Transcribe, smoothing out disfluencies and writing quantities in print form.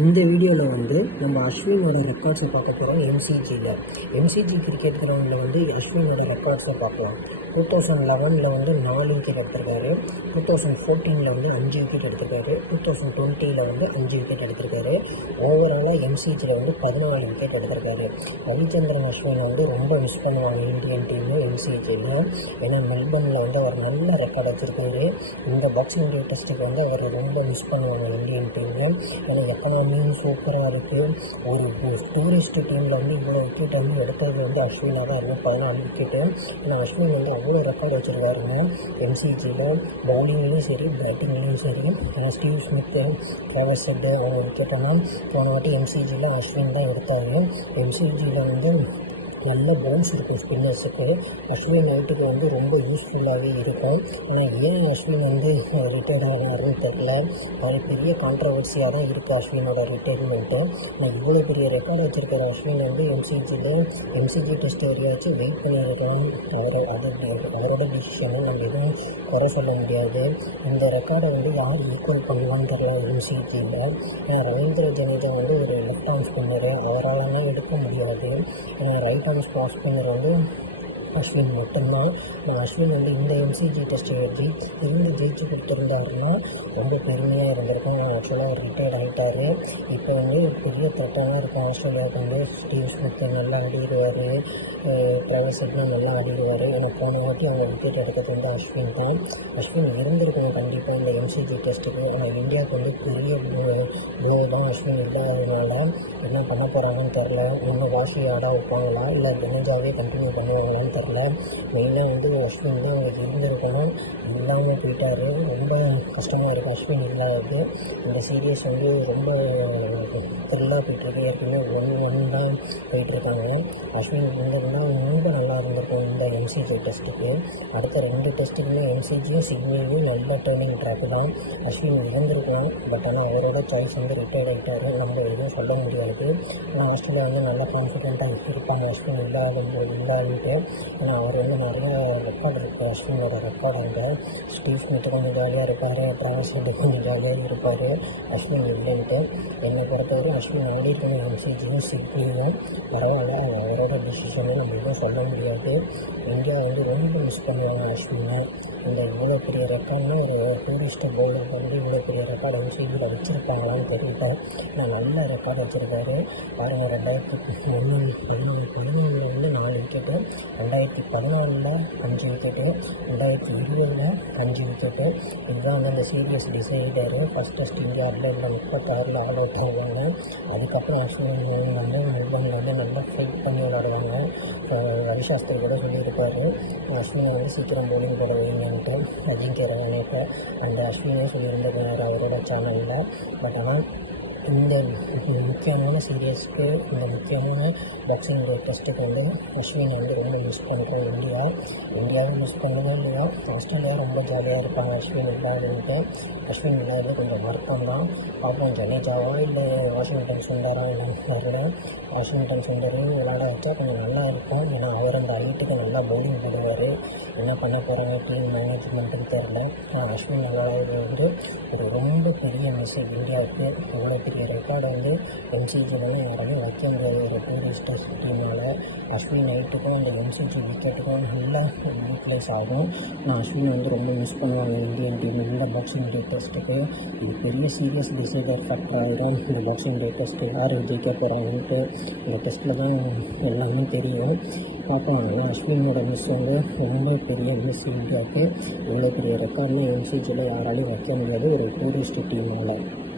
இந்த வீடியோவில் வந்து நம்ம அஸ்வினோட ரெக்கார்ட்ஸை பார்க்க போகிறோம். எம்சிஜி கிரிக்கெட் கிரவுண்டில் வந்து அஸ்வினோட ரெக்கார்ட்ஸை பார்க்கலாம். 2011 வந்து 4 விக்கெட் எடுத்திருக்காரு, 2014 வந்து 5 விக்கெட் எடுத்திருக்காரு, 2020 வந்து 5 விக்கெட் எடுத்திருக்காரு. ஓவராலாக எம்சிஜியில் வந்து 14 விக்கெட் எடுத்திருக்காரு. ரவிச்சந்திரன் அஸ்வின் வந்து ரொம்ப மிஸ் பண்ணுவாங்க இந்தியன் டீமு எம்சிஜியில். ஏன்னா மெல்பர்னில் வந்து அவர் நல்ல ரெக்கார்ட் வச்சுருக்காரு. இந்த பாக்ஸிங் டே டெஸ்ட்டுக்கு வந்து அவர் ரொம்ப மிஸ் பண்ணுவாங்க இந்தியன் டீமு. ஏன்னா எக்கனாமியும் சூப்பராக இருக்குது. ஒரு டூரிஸ்ட் டீமில் வந்து இவ்வளோ விக்கெட் வந்து எடுத்தது வந்து அஸ்வினாக தான் இருக்கும், 14 விக்கெட்டு. ஏன்னா அஸ்வின் வந்து அவ்வளோ ரெக்கார்டு வச்சுருக்காருங்க எம்சிஜியில். பவுலிங்லேயும் சரி, பேட்டிங்லேயும் சரி. ஏன்னா ஸ்டீவ் ஸ்மித்து, டிராவிஸ் ஹெட் அவங்க விக்கெட்டெல்லாம் போன வாட்டி எம்சிஜியில் அஸ்வின் தான் எடுத்தார். எம்சிஜியில் வந்து நல்ல பவுன்ஸ் இருக்கும் ஸ்பின்னர்ஸுக்கு. அஸ்வின் நைட்டுக்கு வந்து ரொம்ப யூஸ்ஃபுல்லாகவே இருக்கும். ஆனால் ஏன் அஸ்வின் வந்து ரிட்டையர்ட் ஆகிறாருன்னு தெரில. அது பெரிய கான்ட்ரவர்சியாக தான் இருக்குது அஸ்வினோட ரிட்டையர்மெண்ட்டு. நான் இவ்வளோ பெரிய ரெக்கார்டு வச்சுருக்கிற அஸ்வின் வந்து எம்சிஜி டெஸ்ட் வரையாச்சும் வெயிட் பண்ணியிருக்கோம். அவரோட டிசிஷனை நம்ம எதுவும் குறை சொல்ல முடியாது. இந்த ரெக்கார்டை வந்து யார் ஈக்குவல் பண்ணுவான்னு தெரில எம்சிஜியில். ஏன்னா ரவீந்திர ஜடேஜா வந்து ஒரு லெஃப்ட் ஹேண்ட் ஸ்பின்னரு, அவராலலாம் எடுக்க முடியாது. ஏன்னா ரைட் ஹேண்ட் ஸ்பாட் ஸ்பின்னர் வந்து அஸ்வின் மட்டும்தான். அஸ்வின் வந்து இந்த எம்சிஜி டெஸ்ட்டை ஜெயிச்சு கொடுத்துருந்தாருன்னா ரொம்ப பெருமையாக இருந்திருக்கும். ஆக்சுவலாக அவர் ரிட்டையர்ட் ஆகிட்டார். இப்போ வந்து பெரிய த்ரெட்டாக இருக்கும் ஆஸ்திரேலியாவுக்கு. வந்து ஸ்டீவ் ஸ்மித் நல்லா ஆடிடுவார், டிராவிஸ் ஹெட் நல்லா ஆடிடுவார். ஏன்னா போன வாட்டி அவங்க விக்கெட் எடுக்கிறது வந்து அஸ்வின் தான். அஸ்வின் இருந்திருக்கணும் கண்டிப்பாக இந்த எம்சிஜி டெஸ்ட்டுக்கு. ஆனால் இந்தியாவுக்கு வந்து பெரிய ப்ளோ தான் அஸ்வின் இல்லாததுனால. என்ன பண்ண போகிறாங்கன்னு தெரில. ஒன்று வாஷி ஆட வைப்பாங்களா இல்லை ஜடேஜாவே கண்டினியூ பண்ணுவாங்களான்னு தெரில. மெயினாக வந்து அஸ்வின் தான் அவங்களுக்கு இருந்திருக்கணும், இல்லாமல் போயிட்டார். ரொம்ப கஷ்டமாக இருக்குது அஸ்வின் இல்லாதது. இந்த சீரியஸ் வந்து ரொம்ப த்ரில்லாக போயிட்டுருக்கு. ஏற்கனவே 1-1 தான் போயிட்டுருக்காங்க. அஸ்வின் இருந்திருந்தால் ரொம்ப நல்லா இருந்திருக்கும் இந்த எம்சிஜி டெஸ்ட்டுக்கு. அடுத்த 2 டெஸ்ட்டுக்குமே எம்சிஜியும் சிட்னியும் நல்ல டேர்னிங் ட்ராக் தான். அஸ்வின் இருந்திருக்கலாம், பட் ஆனால் அவரோட சாய்ஸ் வந்து ரிட்டையர்ட் ஆகிட்டார். நம்ம எதுவும் சொல்ல முடியாது. ஆனால் ஆஸ்திரேலியா வந்து நல்லா கான்ஃபிடென்ட்டாக இருப்பாங்க அஸ்வின் இல்லாதுன்ட்டு. ஏன்னா அவர் வந்து நிறையா ரெக்கார்டு இருக்குது அஸ்வினோட ரெக்கார்டு. அங்கே ஸ்டீவ் ஸ்மித் கொஞ்சம் ஜாலியாக இருப்பார், டிராவிஸ் ஹெட் கொஞ்சம் ஜாலியாக இருப்பார் அஸ்வின் இல்லைன்ட்டு. என்னை பொறுத்தவரை அஸ்வின் ஆடிருக்கணும் எம்சிஜியும் சிட்னியும். பரவாயில்ல, அவரோட டிசிஷனை நம்ம எதுவும் சொல்ல முடியாது. இந்தியா வந்து ரொம்ப மிஸ் பண்ணுவாங்க அஸ்வினை. இந்த இவ்வளோ பெரிய ரெக்கார்ட்னா ஒரு டூரிஸ்ட் பவுலர் வந்து இவ்வளோ பெரிய ரெக்கார்டு எம்சிஜியில் வச்சுருப்பாங்களான்னு தெரியல. நான் நல்ல ரெக்கார்டு வச்சுருக்காரு பாருங்கள். 2011 வந்து 4 விக்கெட்டு, 2014 5 விக்கெட்டு, 2020 5 விக்கெட்டு. இதுதான் வந்து அந்த series decider. First test India 36 all out ஆகுவாங்க. அதுக்கப்புறம் அஸ்வின் வந்து மெல்பர்னில் வந்து நல்லா ஃபைட் பண்ணி விளையாடுவாங்க. ரவிசாஸ்திரி கூட சொல்லியிருக்காரு அஸ்வினை வந்து சீக்கிரம் பவுலிங் போட வைங்கன்ட்டு, அஜிங்கிய ரஹானேட்ட. அந்த அஸ்வினே சொல்லியிருந்திருக்காரு அவரோட சேனலில். பட் ஆனால் இந்த முக்கியமான சீரியஸ்க்கு, இந்த முக்கியமான பாக்ஸிங் டெஸ்ட்டுக்கு வந்து அஸ்வினை வந்து ரொம்ப மிஸ் பண்ணுறோம் இந்தியாவும் மிஸ் பண்ணுவோம் இல்லையா. ஆஸ்திரேலியா ரொம்ப ஜாலியாக இருப்பாங்க அஸ்வின் இல்லாததுக்கு. அஸ்வின் இல்லாதது கொஞ்சம் வருத்தம் தான். பார்ப்போம் ஜடேஜாவா இல்லை வாஷிங்டன் சுந்தரா என்னன்னு தெரியல. வாஷிங்டன் சுந்தரையும் விளையாட வச்சா கொஞ்சம் நல்லா இருக்கும். ஏன்னா அவர் அந்த ஹைட்டுக்கு நல்லா பவுலிங் போடுவார். என்ன பண்ண போகிறாங்க டீம் மேனேஜ்மெண்ட்டுன்னு தெரில. அஸ்வின் விளையாடுறது வந்து ஒரு ரொம்ப பெரிய மெசேஜ் இந்தியாவுக்கு. இவ்வளோ பெரிய ரெக்கார்டை வந்து எம்சிஜிலாம் யாருமே வைக்க முடியாது ஒரு டூரிஸ்ட் டீமால். அஸ்வின் நைட்டுக்கும் அந்த எம்சிஜி விக்கெட்டுக்கும் நல்லா யூட்டிலைஸ் ஆகும். நான் அஸ்வின் வந்து ரொம்ப மிஸ் பண்ணுவாங்க இந்தியன் டீம் இந்த பாக்ஸிங் டே டெஸ்ட்டுக்கு. இது பெரிய சீரியஸ் டிசைடர் ஃபேக்டர் தான் இந்த பாக்ஸிங் டே டெஸ்ட்டு. யார் ஜெயிக்க போகிறாங்கன்ட்டு இந்த டெஸ்ட்டில் தான் எல்லாமே தெரியும். பார்ப்போம். ஆனால் அஸ்வினோட மிஸ் வந்து ரொம்ப பெரிய மிஸ் இந்தியாவுக்கு. இவ்வளோ பெரிய ரெக்கார்ட்னு எம்சிஜியில் யாராலையும் வைக்க முடியாது ஒரு டூரிஸ்ட் டீமால்.